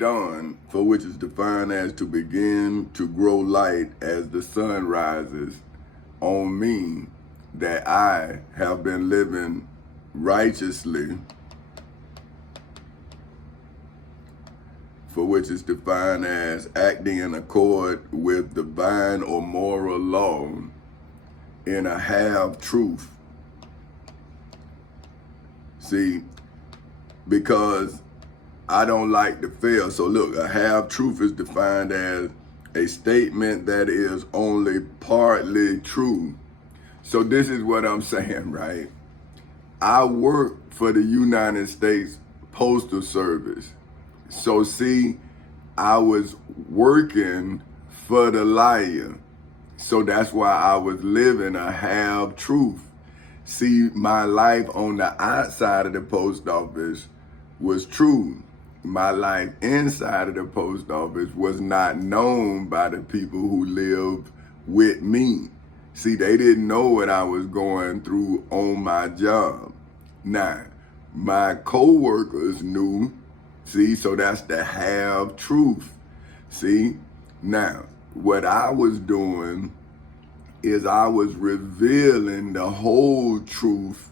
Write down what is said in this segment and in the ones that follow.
dawn, for which is defined as to begin to grow light as the sun rises on me, that I have been living righteously, for which is defined as acting in accord with divine or moral law in a half-truth. See, because I don't like to fail. So look, a half-truth is defined as a statement that is only partly true. So this is what I'm saying, right? I work for the United States Postal Service. So see, I was working for the liar. So that's why I was living a half-truth. See, my life on the outside of the post office was true. My life inside of the post office was not known by the people who lived with me. See, they didn't know what I was going through on my job. Now, my co-workers knew. See, so that's the half-truth. See, now, what I was doing is I was revealing the whole truth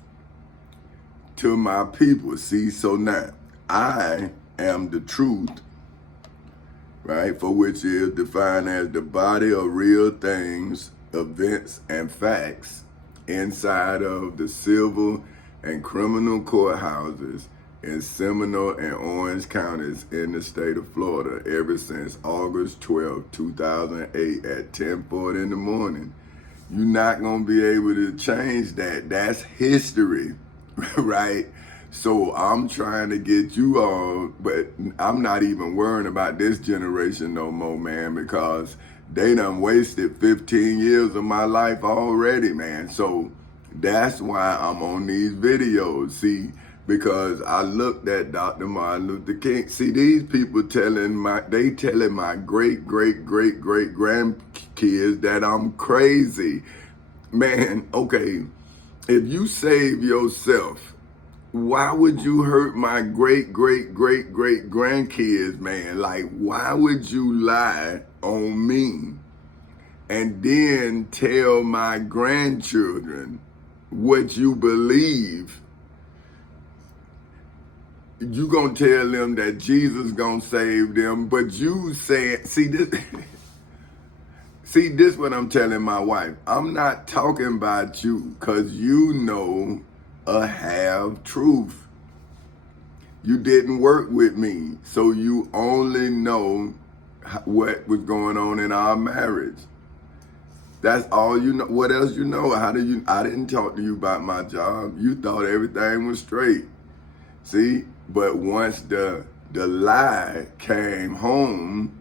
to my people. See, so now, I am the truth, right? For which is defined as the body of real things, events, and facts inside of the civil and criminal courthouses in Seminole and Orange counties in the state of Florida ever since August 12, 2008 at 10:40 in the morning. You're not going to be able to change that. That's history, right? So I'm trying to get you all, but I'm not even worrying about this generation no more, man, because they done wasted 15 years of my life already, man. So that's why I'm on these videos, see, because I looked at Dr. Martin Luther King. See, these people telling my great grandkids that I'm crazy. Man, okay, if you save yourself, why would you hurt my great grandkids, man? Like, why would you lie on me and then tell my grandchildren what you believe? You gonna tell them that Jesus gonna save them, but you saying, see this, see this what I'm telling my wife. I'm not talking about you, cause you know a half-truth. You didn't work with me, so you only know what was going on in our marriage. That's all you know. What else you know? I didn't talk to you about my job. You thought everything was straight. See? But once the lie came home,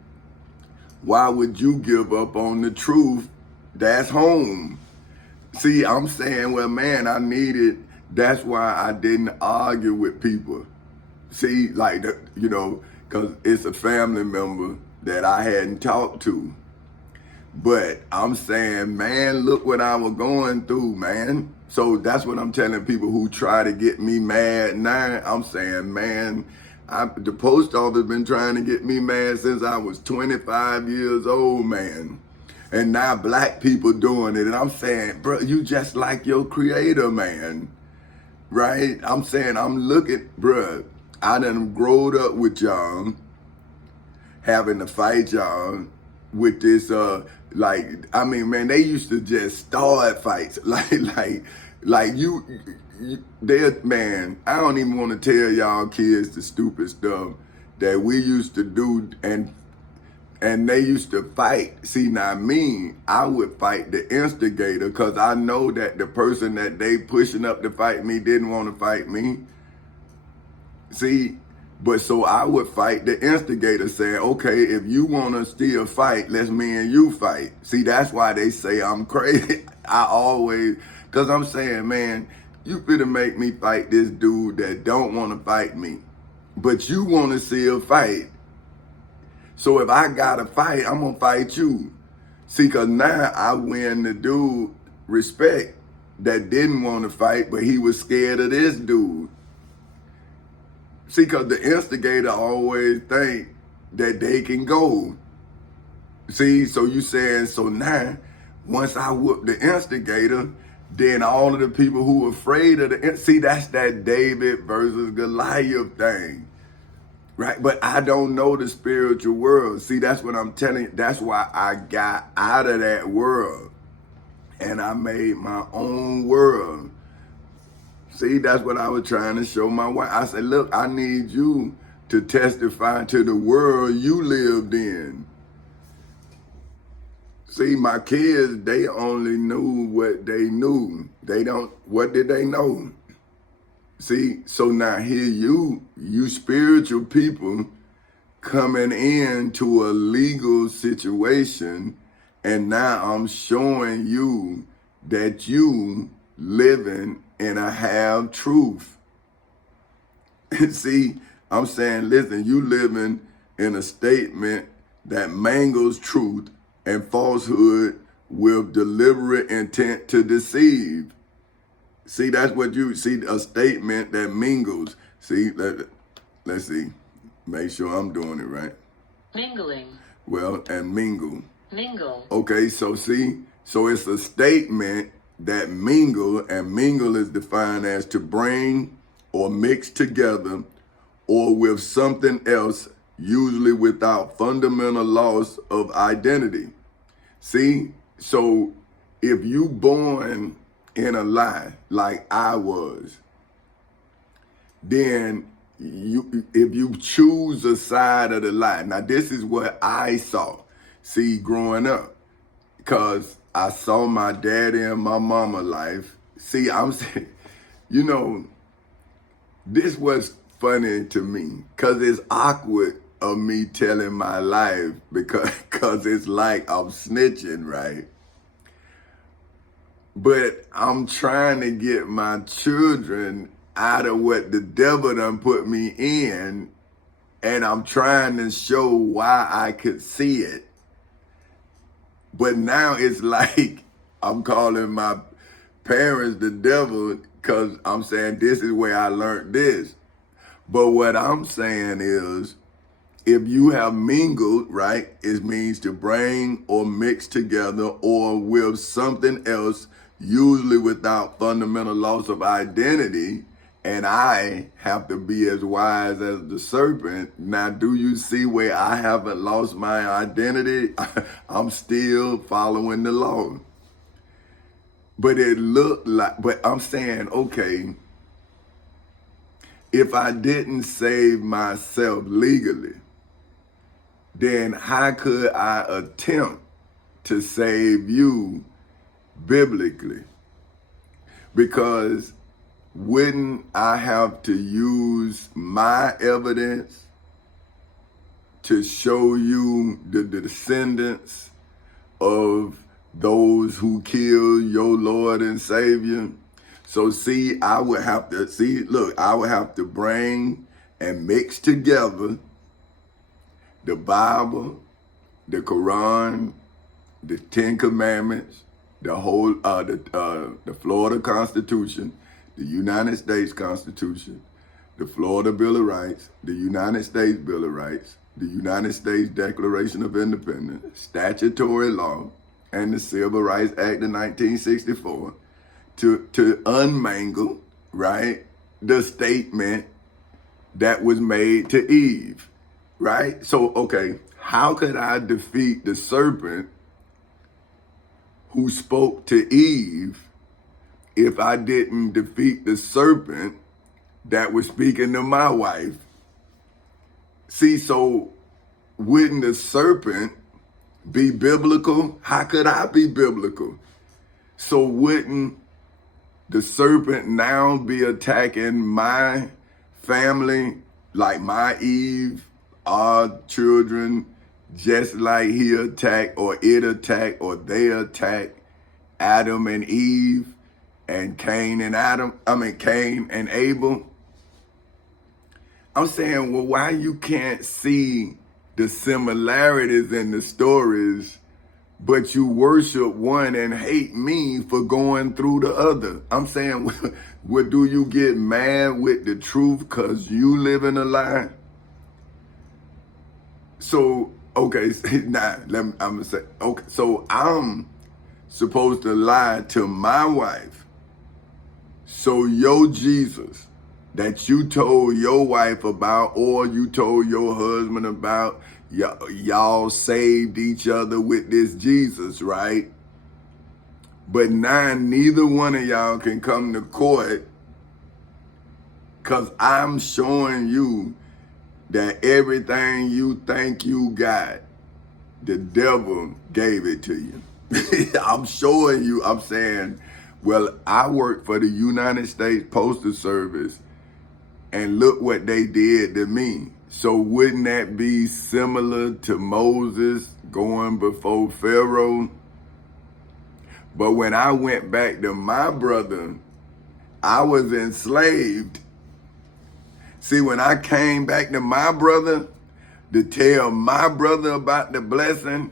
why would you give up on the truth? That's home. See, I'm saying, well, man, that's why I didn't argue with people. See, like, because it's a family member that I hadn't talked to. But I'm saying, man, look what I was going through, man. So that's what I'm telling people who try to get me mad now. I'm saying, man, the post office been trying to get me mad since I was 25 years old, man. And now black people doing it. And I'm saying, bro, you just like your creator, man. Right? I'm saying, I'm looking, bro, I done growed up with y'all, having to fight y'all with this, man, they used to just start fights. Man, I don't even want to tell y'all kids the stupid stuff that we used to do, and they used to fight. See, now me, I would fight the instigator, because I know that the person that they pushing up to fight me didn't want to fight me. See, but so I would fight the instigator, saying, okay, if you want to still fight, let's me and you fight. See, that's why they say I'm crazy. Because I'm saying, man, you finna make me fight this dude that don't want to fight me, but you want to still fight. So if I got to fight, I'm going to fight you. See, because now I win the dude respect that didn't want to fight, but he was scared of this dude. See, because the instigator always think that they can go. See, so you saying, so now, once I whoop the instigator, then all of the people who are afraid of see, that's that David versus Goliath thing, right? But I don't know the spiritual world. See, that's what I'm telling you. That's why I got out of that world and I made my own world. See, that's what I was trying to show my wife. I said, look, I need you to testify to the world you lived in. See, my kids, they only knew what they knew. What did they know? See, so now here you spiritual people coming into a legal situation, and now I'm showing you that you living in a half truth. See, I'm saying, listen, you living in a statement that mangles truth and falsehood with deliberate intent to deceive. See, that's what you see, a statement that mingles. See, let's see, make sure I'm doing it right. Mingling. Well, and mingle. Mingle. Okay, so see, so it's a statement that mingle, and mingle is defined as to bring or mix together or with something else, usually without fundamental loss of identity. See, so if you born in a lie like I was, then if you choose a side of the lie, now this is what I saw, see, growing up, because I saw my daddy and my mama life. See, I'm saying, you know, this was funny to me, because it's awkward of me telling my life because it's like I'm snitching, right? But I'm trying to get my children out of what the devil done put me in, and I'm trying to show why I could see it. But now it's like I'm calling my parents the devil because I'm saying this is where I learned this. But what I'm saying is, if you have mingled, right, it means to bring or mix together or with something else, usually without fundamental loss of identity, and I have to be as wise as the serpent. Now, do you see where I haven't lost my identity? I'm still following the law. But it looked like, but I'm saying, okay, if I didn't save myself legally, then how could I attempt to save you biblically? Because wouldn't I have to use my evidence to show you the descendants of those who killed your Lord and Savior? So see, I would have to bring and mix together the Bible, the Quran, the Ten Commandments, the whole, the Florida Constitution, the United States Constitution, the Florida Bill of Rights, the United States Bill of Rights, the United States Declaration of Independence, statutory law, and the Civil Rights Act of 1964 to unmangle, right, the statement that was made to Eve. Right? So, okay, how could I defeat the serpent who spoke to Eve if I didn't defeat the serpent that was speaking to my wife? See, so wouldn't the serpent be biblical? How could I be biblical? So wouldn't the serpent now be attacking my family, like my Eve, our children, just like he attacked or it attacked or they attacked Adam and Eve and Cain and Abel? I'm saying, well, why you can't see the similarities in the stories, but you worship one and hate me for going through the other? I'm saying, what do you get mad with the truth because you live in a lie? So, okay, now I'm gonna say, okay, so I'm supposed to lie to my wife. So your Jesus that you told your wife about, or you told your husband about, y'all saved each other with this Jesus, right? But now neither one of y'all can come to court because I'm showing you that everything you think you got, the devil gave it to you. I'm showing you, I'm saying, well, I work for the United States Postal Service and look what they did to me. So wouldn't that be similar to Moses going before Pharaoh? But when I went back to my brother, I was enslaved. See, when I came back to my brother to tell my brother about the blessing,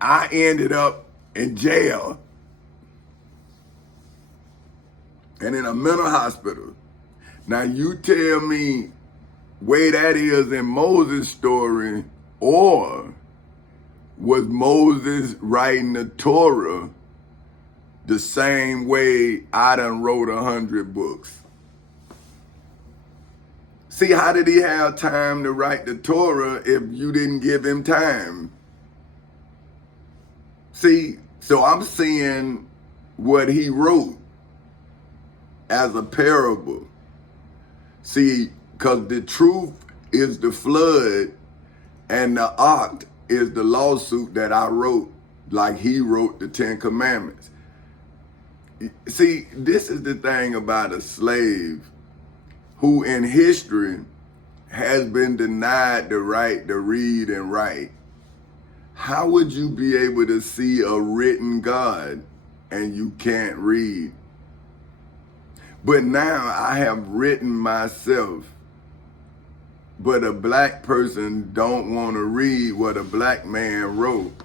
I ended up in jail and in a mental hospital. Now you tell me where that is in Moses' story, or was Moses writing the Torah the same way I done wrote 100 books? See, how did he have time to write the Torah if you didn't give him time? See, so I'm seeing what he wrote as a parable. See, because the truth is the flood and the ark is the lawsuit that I wrote, like he wrote the 10 Commandments. See, this is the thing about a slave who in history has been denied the right to read and write. How would you be able to see a written God and you can't read? But now I have written myself, but a black person don't want to read what a black man wrote.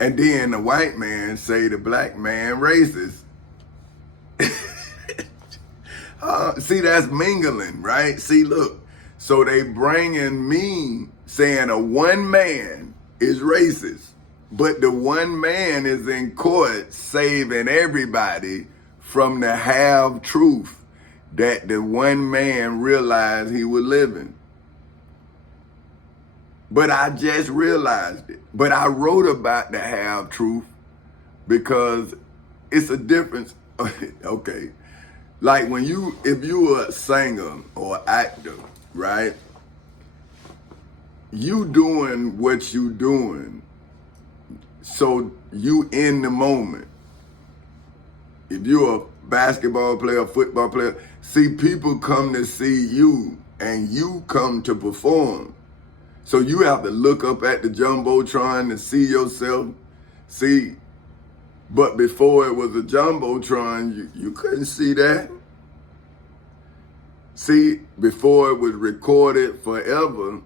And then the white man say the black man racist. See, that's mingling, right? See, look, so they bringing me saying a one man is racist, but the one man is in court saving everybody from the half truth that the one man realized he was living. But I just realized it. But I wrote about the half truth because it's a difference. Okay. Like if you were a singer or actor, right? You doing what you doing. So you in the moment. If you're a basketball player, football player, see, people come to see you and you come to perform. So you have to look up at the Jumbotron to see yourself. See, but before it was a Jumbotron, you couldn't see that. See, before it was recorded forever,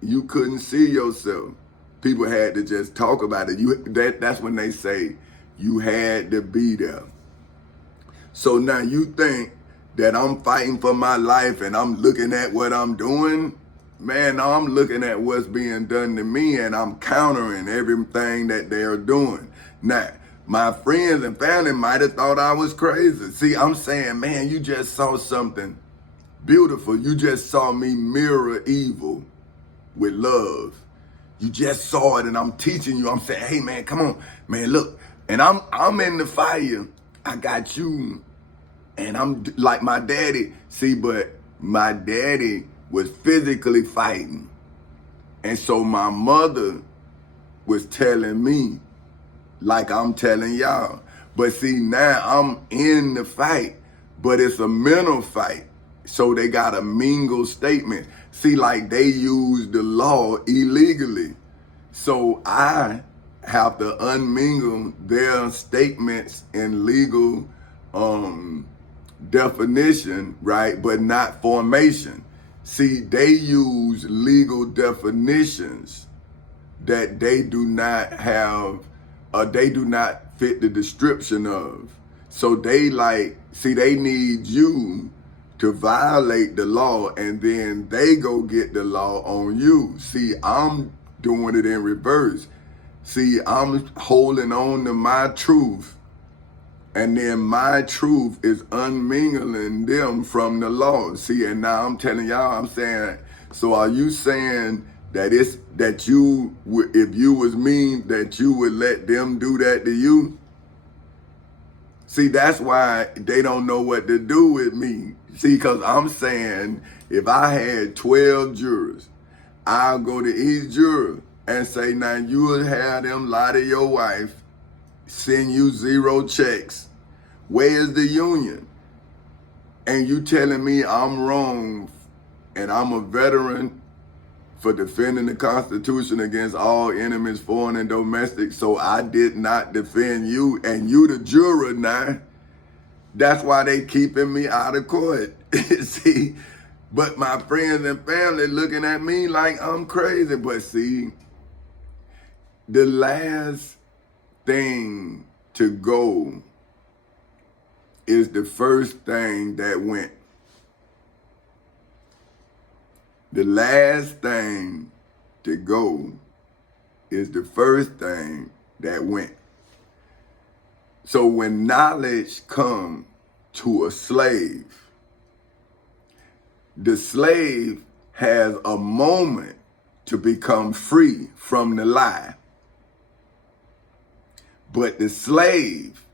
you couldn't see yourself. People had to just talk about it. That's when they say you had to be there. So now you think that I'm fighting for my life and I'm looking at what I'm doing? Man, no, I'm looking at what's being done to me and I'm countering everything that they're doing. Now, my friends and family might have thought I was crazy. See, I'm saying, man, you just saw something beautiful. You just saw me mirror evil with love. You just saw it and I'm teaching you. I'm saying, hey man, come on, man, look. And I'm in the fire. I got you. And I'm like my daddy. See, but my daddy was physically fighting. And so my mother was telling me, like I'm telling y'all. But see, now I'm in the fight, but it's a mental fight. So they got a mingle statement. See, like they use the law illegally. So I have to unmingle their statements in legal definition, right? But not formation. See, they use legal definitions that they do not have, they do not fit the description of. So they they need you to violate the law, and then they go get the law on you. See, I'm doing it in reverse. See, I'm holding on to my truth, and then my truth is unmingling them from the law. See, and now I'm telling y'all, I'm saying, so are you saying that it's that you would, if you was me, that you would let them do that to you? See, that's why they don't know what to do with me. See, because I'm saying if I had 12 jurors, I'll go to each juror and say, now you will have them lie to your wife, send you 0 checks. Where's the union? And you telling me I'm wrong and I'm a veteran for defending the Constitution against all enemies, foreign and domestic, so I did not defend you, and you the juror now. That's why they keeping me out of court. See, but my friends and family looking at me like I'm crazy. But see, the last thing to go is the first thing that went. The last thing to go is the first thing that went. So when knowledge comes to a slave, the slave has a moment to become free from the lie. But the slave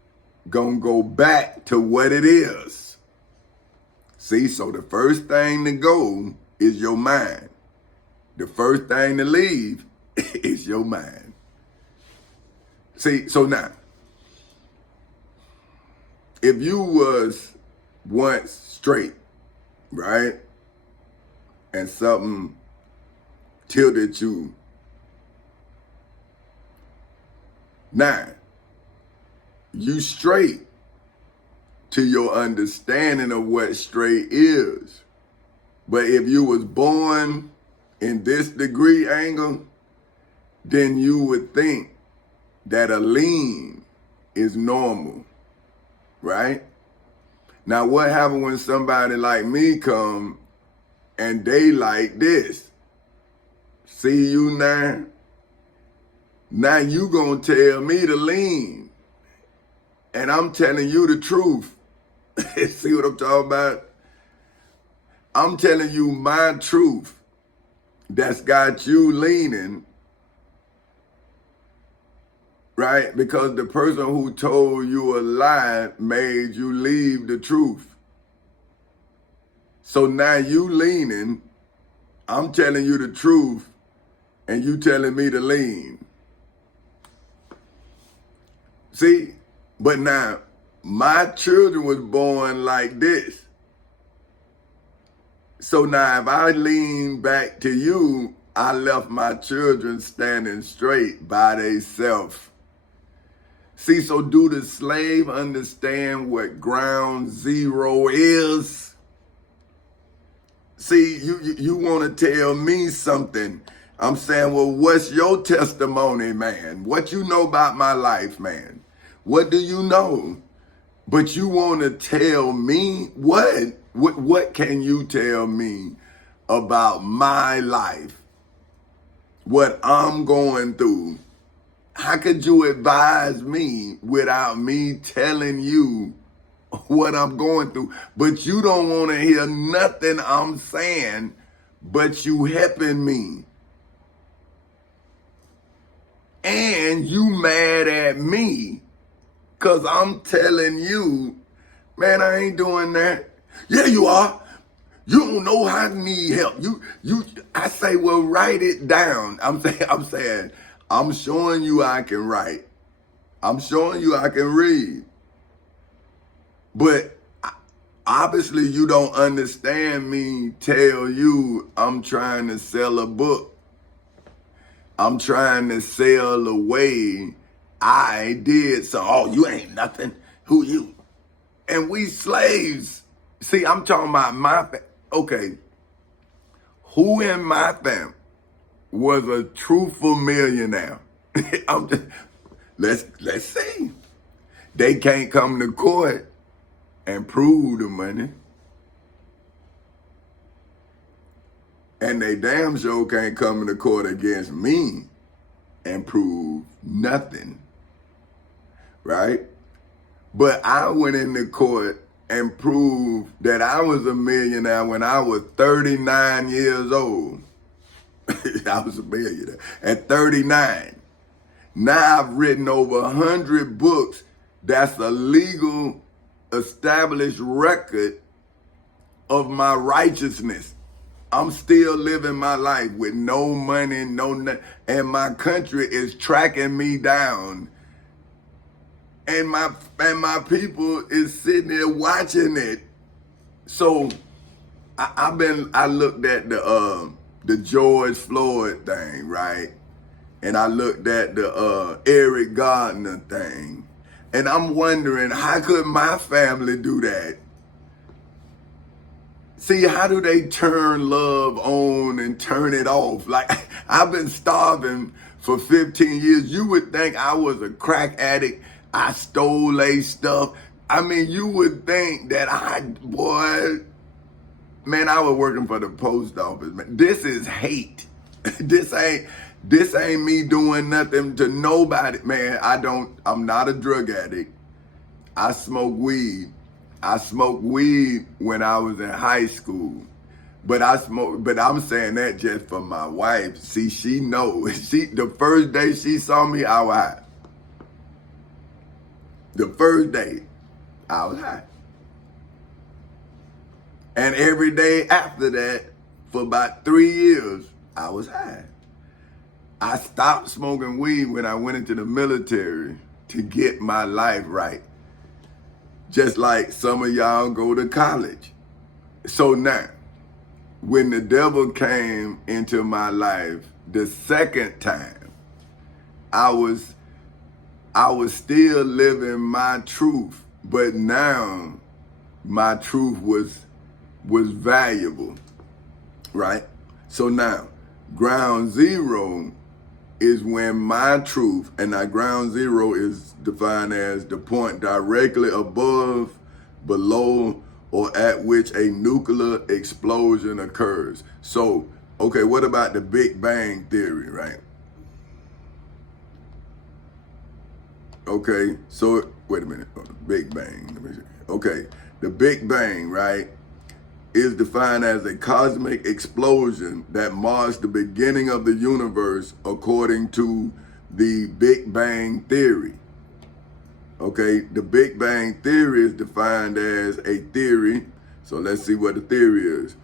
gonna go back to what it is. See, so the first thing to go is your mind. The first thing to leave is your mind. See, so now, if you was once straight, right, and something tilted you, now, you straight to your understanding of what straight is. But if you was born in this degree angle, then you would think that a lean is normal, right? Now, what happened when somebody like me come and they like this? See you now? Now you gonna tell me to lean, and I'm telling you the truth. See what I'm talking about? I'm telling you my truth that's got you leaning, right? Because the person who told you a lie made you leave the truth. So now you leaning, I'm telling you the truth, and you telling me to lean. See? But now, my children was born like this. So now if I lean back to you, I left my children standing straight by themselves. See, so do the slave understand what ground zero is? See, you want to tell me something. I'm saying, well, what's your testimony, man? What you know about my life, man? What do you know? But you want to tell me what? What can you tell me about my life? What I'm going through? How could you advise me without me telling you what I'm going through? But you don't want to hear nothing I'm saying, but you helping me. And you mad at me because I'm telling you, man, I ain't doing that. Yeah, you are. You don't know how I need help. I say, well, write it down. I'm saying, I'm showing you I can write. I'm showing you I can read. But obviously you don't understand me tell you I'm trying to sell a book. I'm trying to sell a way I did. So, oh, you ain't nothing. Who you? And we slaves. See, I'm talking about okay. Who in my family was a truthful millionaire? Let's see. They can't come to court and prove the money. And they damn sure can't come into court against me and prove nothing, right? But I went into court and proved that I was a millionaire when I was 39 years old. I was a millionaire at 39. Now I've written over 100 books. That's a legal, established record of my righteousness. I'm still living my life with no money, and my country is tracking me down. And my people is sitting there watching it. So I looked at the George Floyd thing, right? And I looked at the Eric Gardner thing. And I'm wondering, how could my family do that? See, how do they turn love on and turn it off? Like, I've been starving for 15 years. You would think I was a crack addict. I stole their stuff. I mean, you would think that I was working for the post office, man. This is hate. This ain't me doing nothing to nobody, man. I'm not a drug addict. I smoke weed. I smoked weed when I was in high school. But I'm saying that just for my wife. See, she knows. The first day she saw me, I was high. The first day, I was high. And every day after that, for about 3 years, I was high. I stopped smoking weed when I went into the military to get my life right. Just like some of y'all go to college. So now, when the devil came into my life the second time, I was still living my truth, but now my truth was valuable, right? So now, ground zero is when my truth, and now ground zero is defined as the point directly above, below, or at which a nuclear explosion occurs. So, okay, what about the Big Bang Theory, right? Okay, so wait a minute. Big Bang. Let me see. Okay, the Big Bang, right, is defined as a cosmic explosion that marks the beginning of the universe according to the Big Bang Theory. Okay, the Big Bang Theory is defined as a theory. So let's see what the theory is.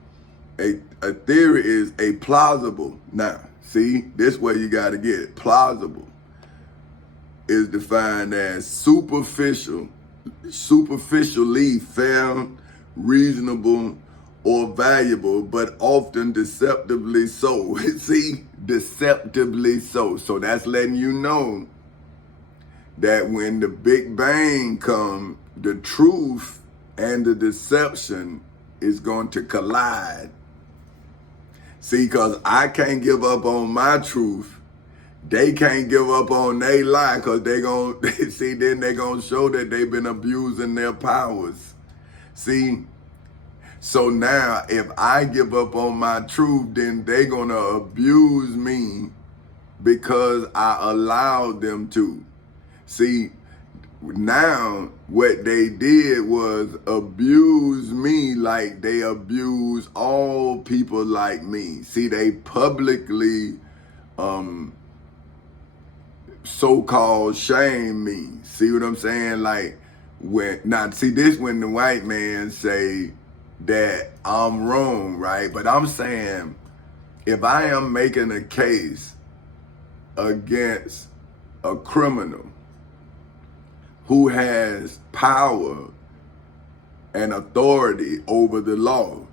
A theory is a plausible. Now, see, this way you got to get it. Plausible is defined as superficially fair, reasonable, or valuable, but often deceptively so. See, deceptively so. So that's letting you know that when the Big Bang comes, the truth and the deception is going to collide. See, because I can't give up on my truth. They can't give up on their lie, because then they're going to show that they've been abusing their powers. See? So now, if I give up on my truth, then they're going to abuse me because I allowed them to. See, now what they did was abuse me like they abuse all people like me. See, they publicly so-called shame me. See what I'm saying? Like, when the white man say that I'm wrong, right? But I'm saying, if I am making a case against a criminal who has power and authority over the law,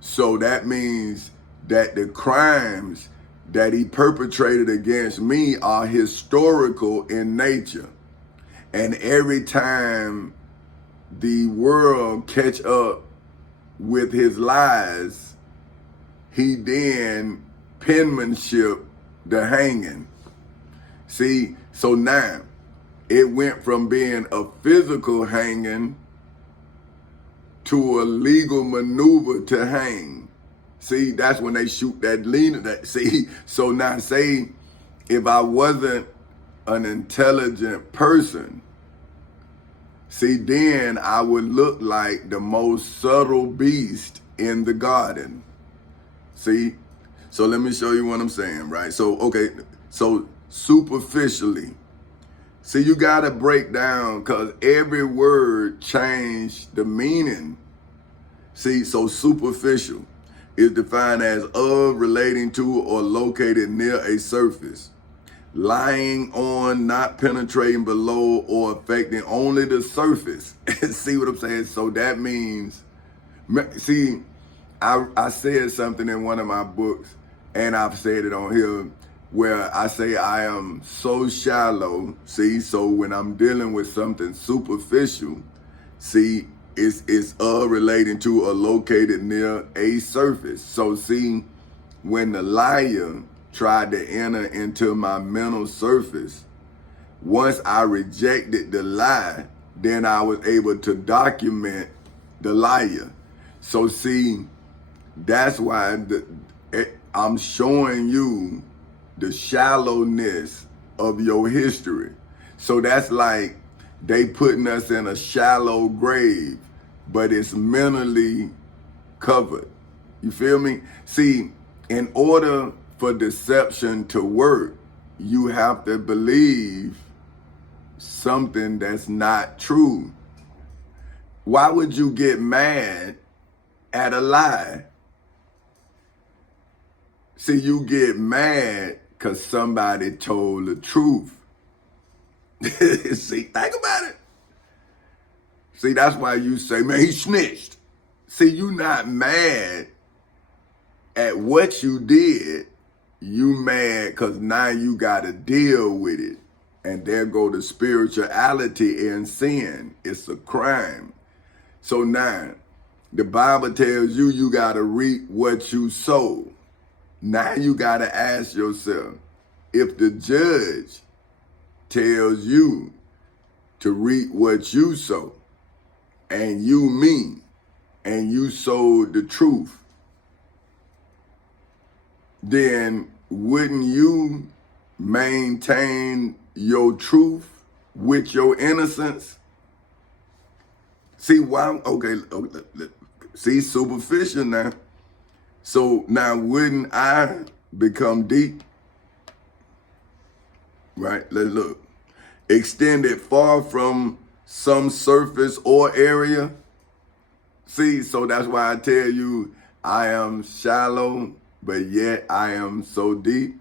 so that means that the crimes that he perpetrated against me are historical in nature. And every time the world catch up with his lies, he then penmanship the hanging. See, so now it went from being a physical hanging to a legal maneuver to hang. See, that's when they shoot that lean. See, so now say if I wasn't an intelligent person, see, then I would look like the most subtle beast in the garden. See? So let me show you what I'm saying, right? So, okay, so superficially. See, you got to break down because every word changed the meaning. See, so superficial is defined as of, relating to, or located near a surface. Lying on, not penetrating below, or affecting only the surface. See what I'm saying? So that means, see, I said something in one of my books, and I've said it on here, where I say I am so shallow. See, so when I'm dealing with something superficial, see, it's relating to or located near a surface. So see, when the liar tried to enter into my mental surface, once I rejected the lie, then I was able to document the liar. So see, that's why I'm showing you the shallowness of your history. So that's like they putting us in a shallow grave, but it's mentally covered. You feel me? See, in order for deception to work, you have to believe something that's not true. Why would you get mad at a lie? See, you get mad because somebody told the truth. See, think about it. See, that's why you say, man, he snitched. See, you not mad at what you did. You mad because now you got to deal with it. And there go the spirituality in sin. It's a crime. So now, the Bible tells you you got to reap what you sow. Now you got to ask yourself, if the judge tells you to reap what you sow, and you mean, and you sold the truth, then wouldn't you maintain your truth with your innocence? See why? Okay, see, superficial now. So now wouldn't I become deep? Right, let's look. Extended far from some surface or area. See, so that's why I tell you I am shallow, but yet I am so deep.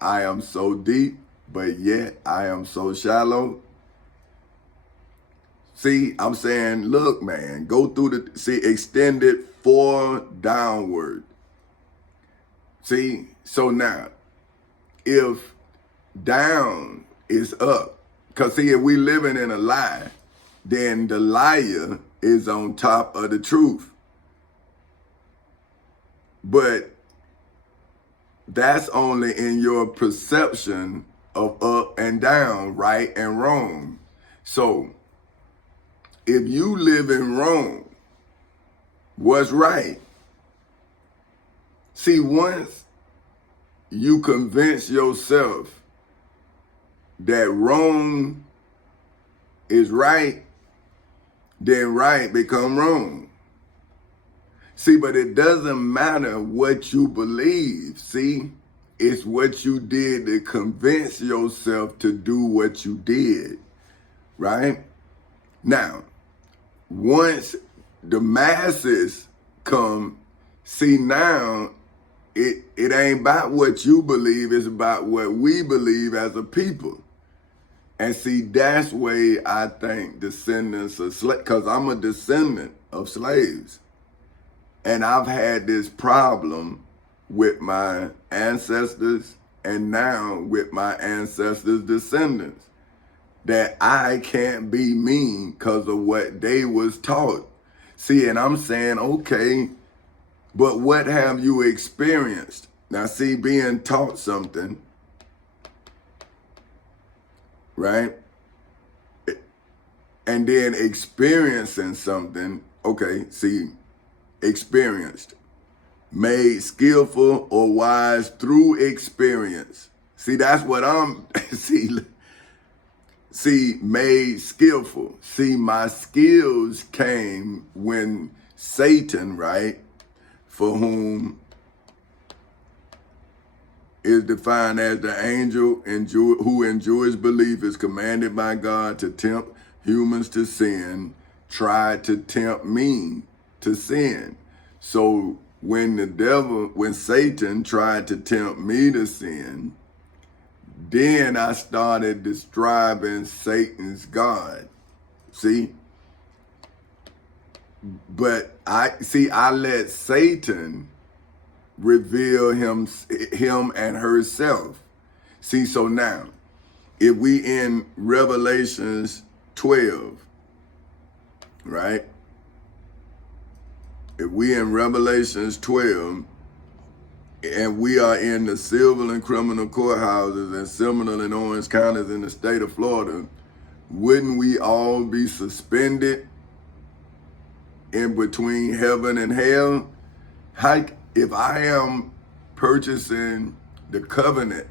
I am so deep, but yet I am so shallow. See, I'm saying, look, man, go through the, see, extended far downward. See, so now, if down is up, because see, if we living in a lie, then the liar is on top of the truth. But that's only in your perception of up and down, right and wrong. So if you live in wrong, what's right? See, once you convince yourself that wrong is right, then right become wrong. See, but it doesn't matter what you believe. See, it's what you did to convince yourself to do what you did, right? Now, once the masses come, see, now it ain't about what you believe, it's about what we believe as a people. And see, that's way I think descendants of slaves, because I'm a descendant of slaves. And I've had this problem with my ancestors and now with my ancestors' descendants, that I can't be mean because of what they was taught. See, and I'm saying, okay, but what have you experienced? Now, see, being taught something, right? And then experiencing something, okay, see, experienced. made skillful or wise through experience. See, that's what I'm, made skillful. See, my skills came when Satan, right, for whom is defined as the angel who in Jewish belief is commanded by God to tempt humans to sin, tried to tempt me to sin. So when Satan tried to tempt me to sin, then I started describing Satan's God. See? But I let Satan reveal him and herself. See, so now, if we in Revelations 12, right? If we in Revelations 12, and we are in the civil and criminal courthouses in Seminole and Orange counties in the state of Florida, wouldn't we all be suspended in between heaven and hell? If I am purchasing the covenant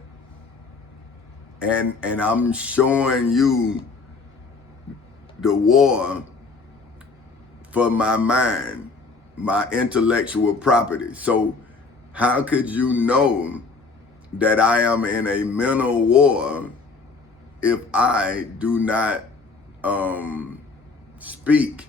and I'm showing you the war for my mind, my intellectual property, so how could you know that I am in a mental war if I do not speak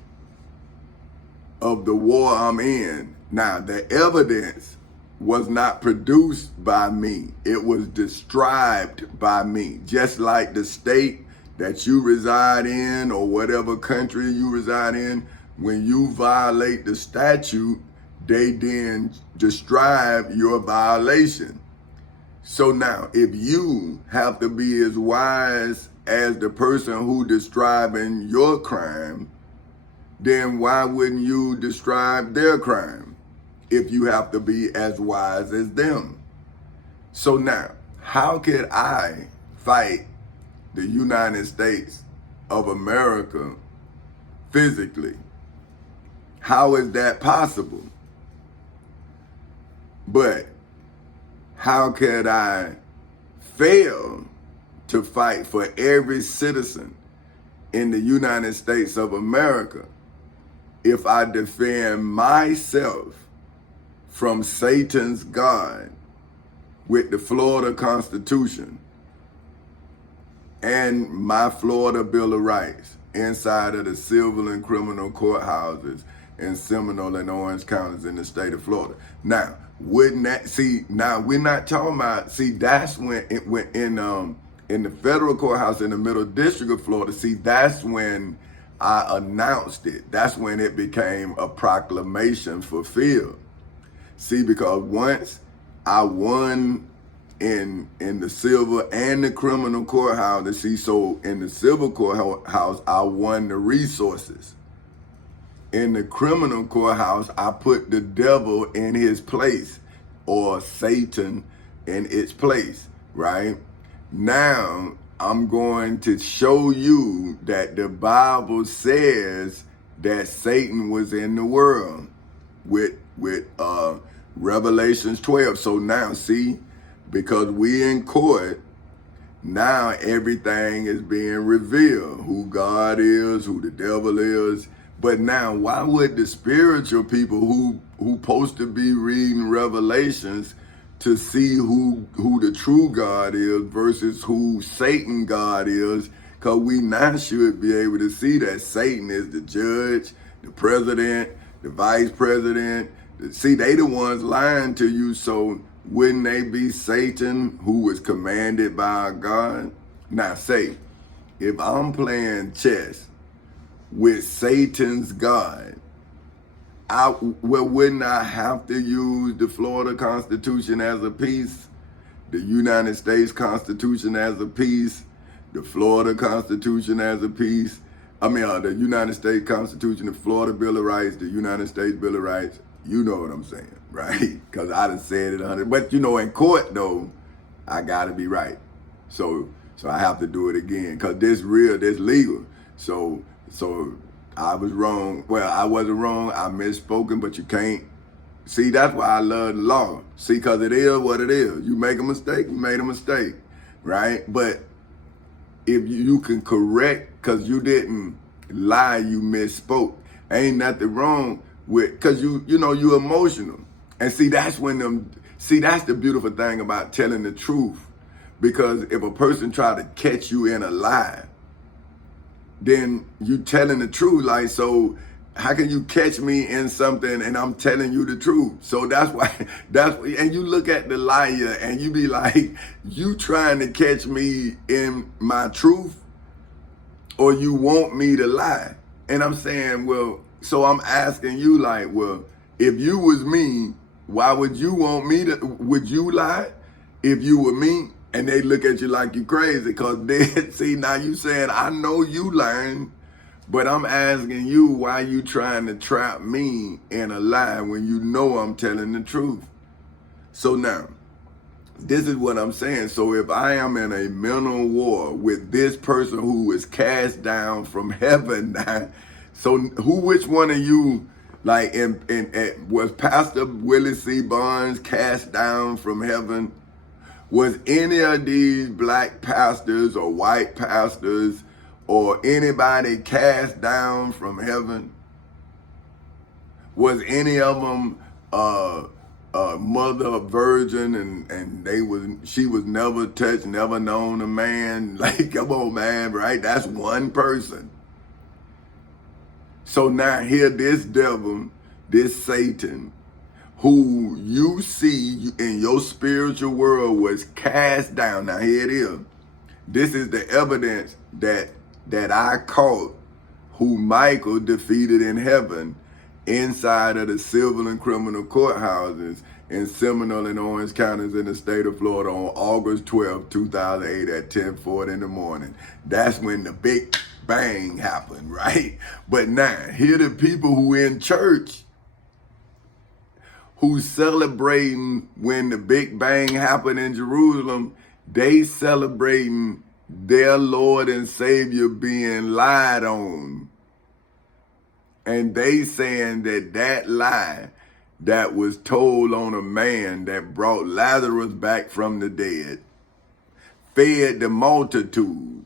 of the war I'm in? Now, the evidence was not produced by me. It was described by me. Just like the state that you reside in or whatever country you reside in, when you violate the statute, they then describe your violation. So now, if you have to be as wise as the person who describing your crime, then why wouldn't you describe their crime if you have to be as wise as them? So now, how could I fight the United States of America physically? How is that possible? But how could I fail to fight for every citizen in the United States of America if I defend myself from Satan's God with the Florida Constitution and my Florida Bill of Rights inside of the civil and criminal courthouses in Seminole and Orange counties in the state of Florida? Now, wouldn't that, now we're not talking about, that's when it went in the federal courthouse in the Middle District of Florida, that's when I announced it. That's when it became a proclamation fulfilled. Because once I won in the civil and the criminal courthouse, so in the civil courthouse, I won the resources. In the criminal courthouse, I put the devil in his place, or Satan in its place, right? Now, I'm going to show you that the Bible says that Satan was in the world with Revelations 12. So now, because we in court, now everything is being revealed, who God is, who the devil is. But now, why would the spiritual people who supposed to be reading Revelations to see who the true God is versus who Satan God is? Because we now should be able to see that Satan is the judge, the president, the vice president. They the ones lying to you, so wouldn't they be Satan who was commanded by God? Now if I'm playing chess with Satan's God, wouldn't I have to use the Florida Constitution as a piece, the United States Constitution as a piece, the Florida Constitution as a piece? The United States Constitution, the Florida Bill of Rights, the United States Bill of Rights. You know what I'm saying, right? Because I done said it 100. But in court though, I gotta be right. So I have to do it again because this legal. So I was wrong. Well, I wasn't wrong. I misspoken, but you can't See, that's why I love the law. See, because it is what it is. You make a mistake, you made a mistake, right? But if you can correct, because you didn't lie, you misspoke. Ain't nothing wrong with, because you know, you're emotional. And see, that's that's the beautiful thing about telling the truth. Because if a person try to catch you in a lie, then you telling the truth. Like, so how can you catch me in something and I'm telling you the truth? So that's why, and you look at the liar and you be like, you trying to catch me in my truth, or you want me to lie? And I'm saying, well, so I'm asking you, like, well, if you was me, why would you want me to, would you lie if you were me? And they look at you like you crazy, because they see, now you saying, I know you lying, but I'm asking you, why you trying to trap me in a lie when you know I'm telling the truth? So now, this is what I'm saying. So if I am in a mental war with this person who is cast down from heaven, so which one of you, like, was Pastor Willie C. Barnes cast down from heaven? Was any of these black pastors or white pastors or anybody cast down from heaven? Was any of them mother virgin and she was never touched, never known a man? Like, come on, man, right? That's one person. So now here this devil, this Satan, who you see in your spiritual world was cast down. Now here it is. This is the evidence that I caught who Michael defeated in heaven inside of the civil and criminal courthouses in Seminole and Orange counties in the state of Florida on August 12, 2008 at 10:40 in the morning. That's when the big bang happened, right? But now, here the people who in church who's celebrating when the big bang happened in Jerusalem, they celebrating their Lord and Savior being lied on. And they saying that lie that was told on a man that brought Lazarus back from the dead, fed the multitude,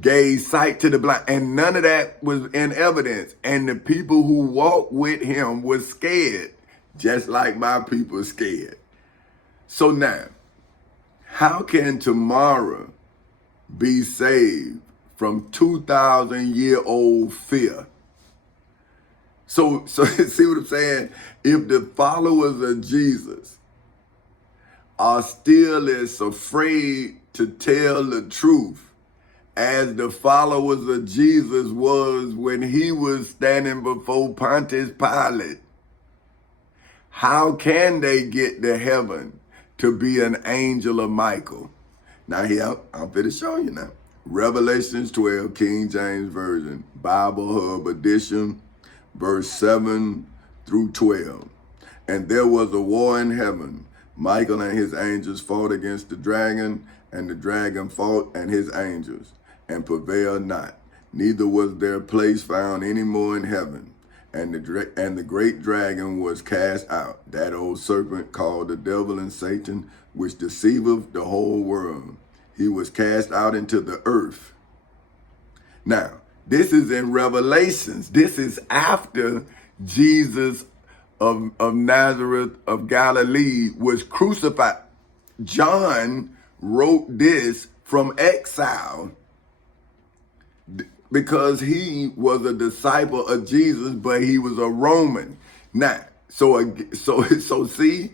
gave sight to the blind, and none of that was in evidence. And the people who walked with him was scared, just like my people scared. So now, how can tomorrow be saved from 2,000-year-old fear? So see what I'm saying? If the followers of Jesus are still as afraid to tell the truth as the followers of Jesus was when he was standing before Pontius Pilate, how can they get to heaven to be an angel of Michael? Now here, I'm going to show you now. Revelations 12, King James Version, Bible Hub Edition, verse 7 through 12. And there was a war in heaven. Michael and his angels fought against the dragon, and the dragon fought and his angels, and prevailed not. Neither was their place found any more in heaven. And the great dragon was cast out, that old serpent called the devil and Satan, which deceiveth the whole world. He was cast out into the earth. Now, this is in Revelations. This is after Jesus of Nazareth of Galilee was crucified. John wrote this from exile because he was a disciple of Jesus, but he was a Roman. Now, so see,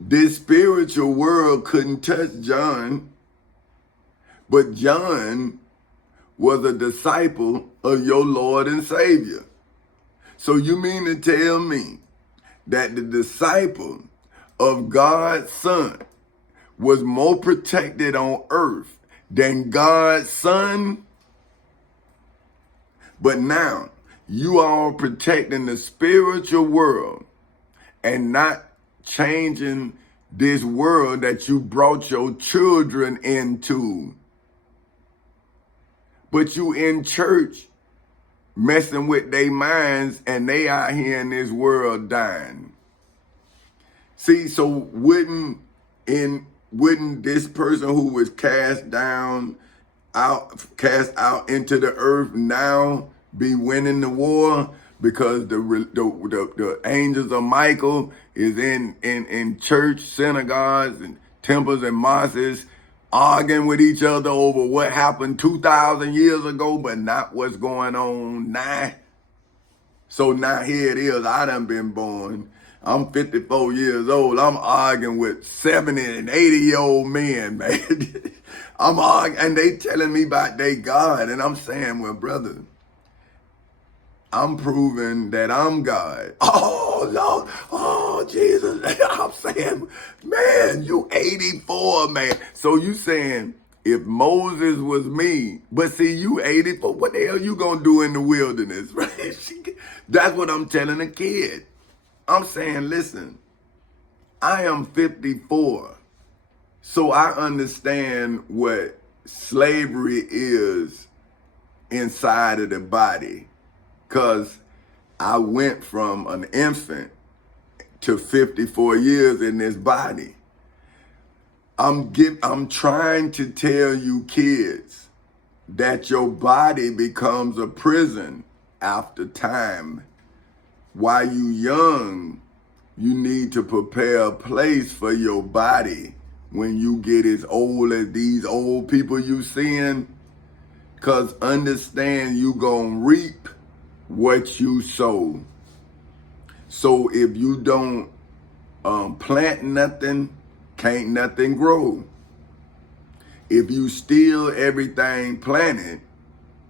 this spiritual world couldn't touch John, but John was a disciple of your Lord and Savior. So you mean to tell me that the disciple of God's Son was more protected on earth than God's Son? But now you are protecting the spiritual world and not changing this world that you brought your children into. But you in church messing with their minds, and they out here in this world dying. See, so wouldn't this person who was cast out into the earth now be winning the war? Because the angels of Michael is in church, synagogues, and temples and mosques, arguing with each other over what happened 2,000 years ago, but not what's going on now. So now here it is. I done been born. I'm 54 years old. I'm arguing with 70 and 80-year-old men, man. I'm arguing, and they telling me about their God, and I'm saying, well, brother, I'm proving that I'm God. Oh, Lord. Oh, Jesus. I'm saying, man, you 84, man. So you saying, if Moses was me, but see, you 84, what the hell you gonna do in the wilderness, right? That's what I'm telling a kid. I'm saying, listen, I am 54. So I understand what slavery is inside of the body. Because I went from an infant to 54 years in this body. I'm trying to tell you kids that your body becomes a prison after time. While you young, you need to prepare a place for your body when you get as old as these old people you seeing. Because understand you gonna reap what you sow. So if you don't plant nothing, can't nothing grow. If you steal everything planted,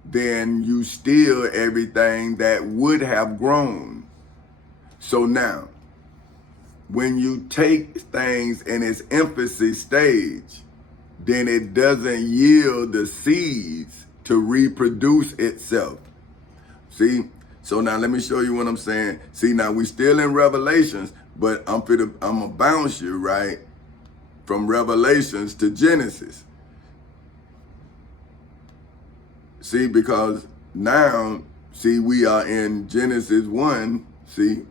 then you steal everything that would have grown. So now, when you take things in its infancy stage, then it doesn't yield the seeds to reproduce itself. See? So now let me show you what I'm saying. See, now we still in Revelations, but I'm gonna bounce you, right, from Revelations to Genesis. See, because now, see, we are in Genesis 1, see,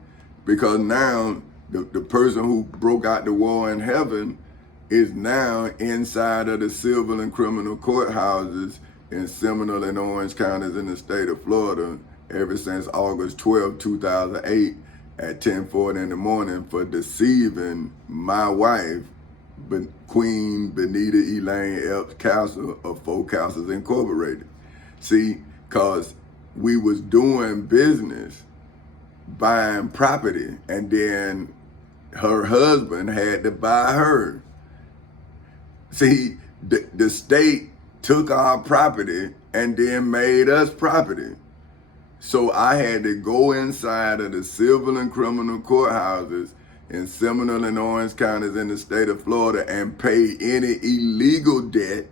because now the person who broke out the war in heaven is now inside of the civil and criminal courthouses in Seminole and Orange counties in the state of Florida ever since August 12, 2008 at 10:40 in the morning for deceiving my wife, Queen Benita Elaine Epps Castle of Four Castles Incorporated. See, because we was doing business, buying property, and then her husband had to buy her. See, the state took our property and then made us property. So I had to go inside of the civil and criminal courthouses in Seminole and Orange counties in the state of Florida and pay any illegal debt,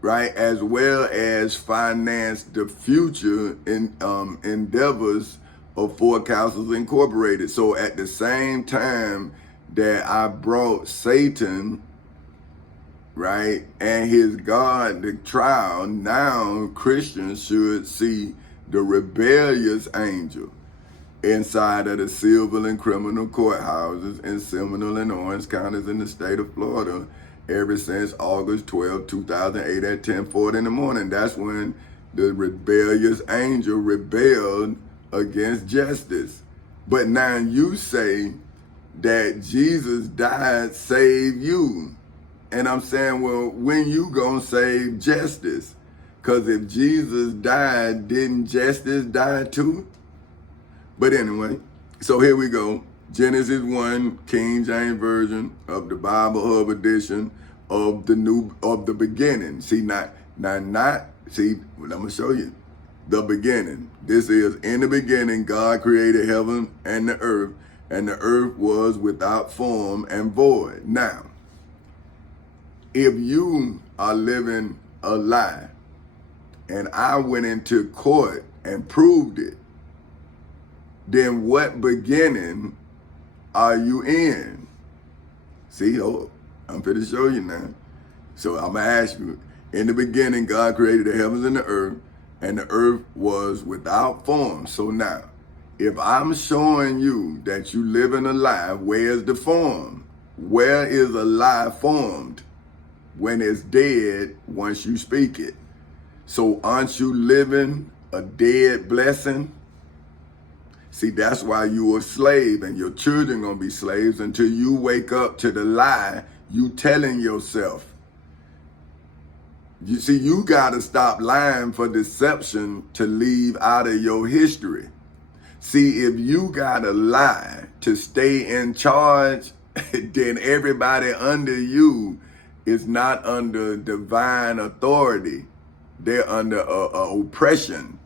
right, as well as finance the future endeavors of Four Castles Incorporated. So at the same time that I brought Satan, right, and his God to trial, now Christians should see the rebellious angel inside of the civil and criminal courthouses in Seminole and Orange counties in the state of Florida ever since August 12, 2008 at 10:40 in the morning. That's when the rebellious angel rebelled against justice. But now you say that Jesus died, save you. And I'm saying, well, when you gonna save justice? Because if Jesus died, didn't justice die too? But anyway, so here we go. Genesis 1, King James Version of the Bible Hub edition of the beginning. See, I'm gonna show you the beginning. This is, in the beginning, God created heaven and the earth was without form and void. Now, if you are living a lie and I went into court and proved it, then what beginning are you in? See, I'm going to show you now. So I'm going to ask you, in the beginning, God created the heavens and the earth was without form. So now, If I'm showing you that you living a lie, where's the form? Where is a lie formed? When it's dead once you speak it. So aren't you living a dead blessing? See, that's why you're a slave, and your children gonna be slaves until you wake up to the lie you telling yourself. You see, you gotta stop lying for deception to leave out of your history. See, if you gotta lie to stay in charge, then everybody under you is not under divine authority. They're under oppression.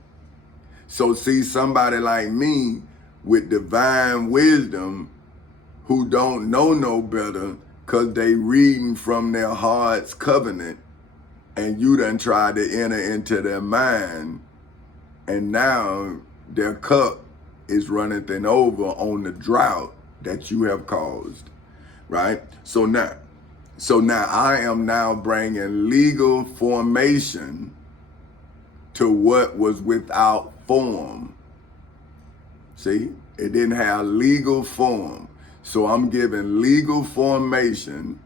So see, somebody like me with divine wisdom who don't know no better because they reading from their heart's covenant, and you done tried to enter into their mind, and now their cup is running over on the drought that you have caused, right? So now I am now bringing legal formation to what was without form. See, it didn't have legal form. So I'm giving legal formation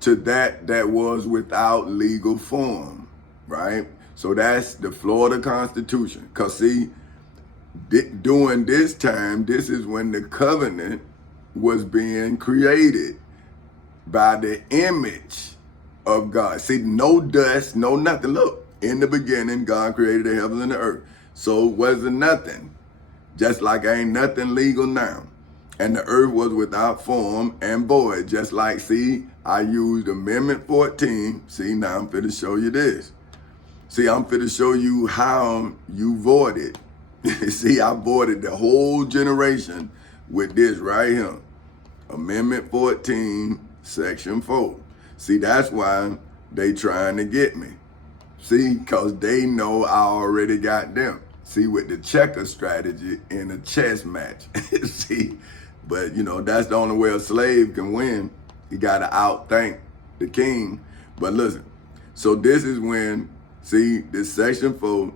to that was without legal form, right? So that's the Florida Constitution. Because see, during this time, this is when the covenant was being created by the image of God. See, no dust, no nothing. Look, in the beginning, God created the heavens and the earth. So it wasn't nothing. Just like ain't nothing legal now. And the earth was without form and void. Just like, see, I used Amendment 14. See, now I'm finna show you this. See, I'm finna show you how you voided. See, I voided the whole generation with this right here. Amendment 14, Section 4. See, that's why they trying to get me. See, because they know I already got them. See, with the checker strategy in a chess match. See, but you know, that's the only way a slave can win. You got to outthink the king. But listen, so this is when, see, this Section 4,